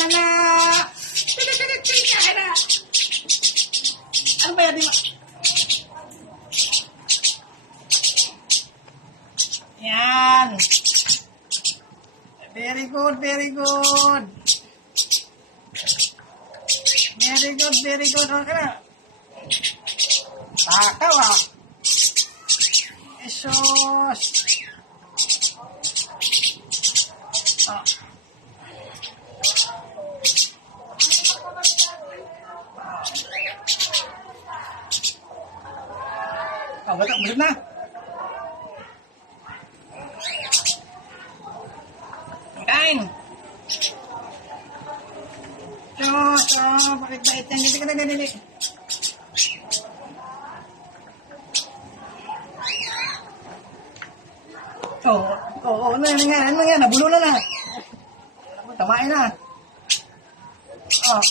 Ayan na! Ayan na! Ano ba yan? Yan! Very good, very good! Very good, very good. Okay na. Takaw ah. Esos. Ah. Oh, busog na. Kain. Bakit yan? Dili. Oo, ano nga, nabulunan na. Tamain na. Oh.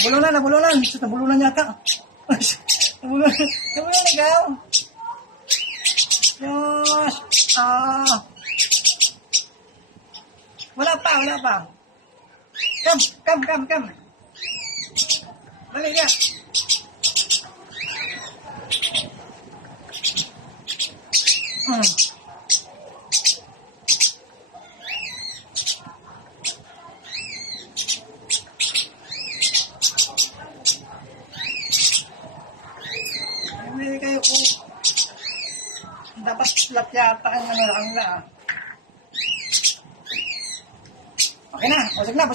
Nabulunan. Nabulunan yata. Nabulunan ikaw. Diyos. Wala pa. Come. Dali ka. Hindi kayo po. Dapat flat yata ang nangarang na. Okay na, busog na.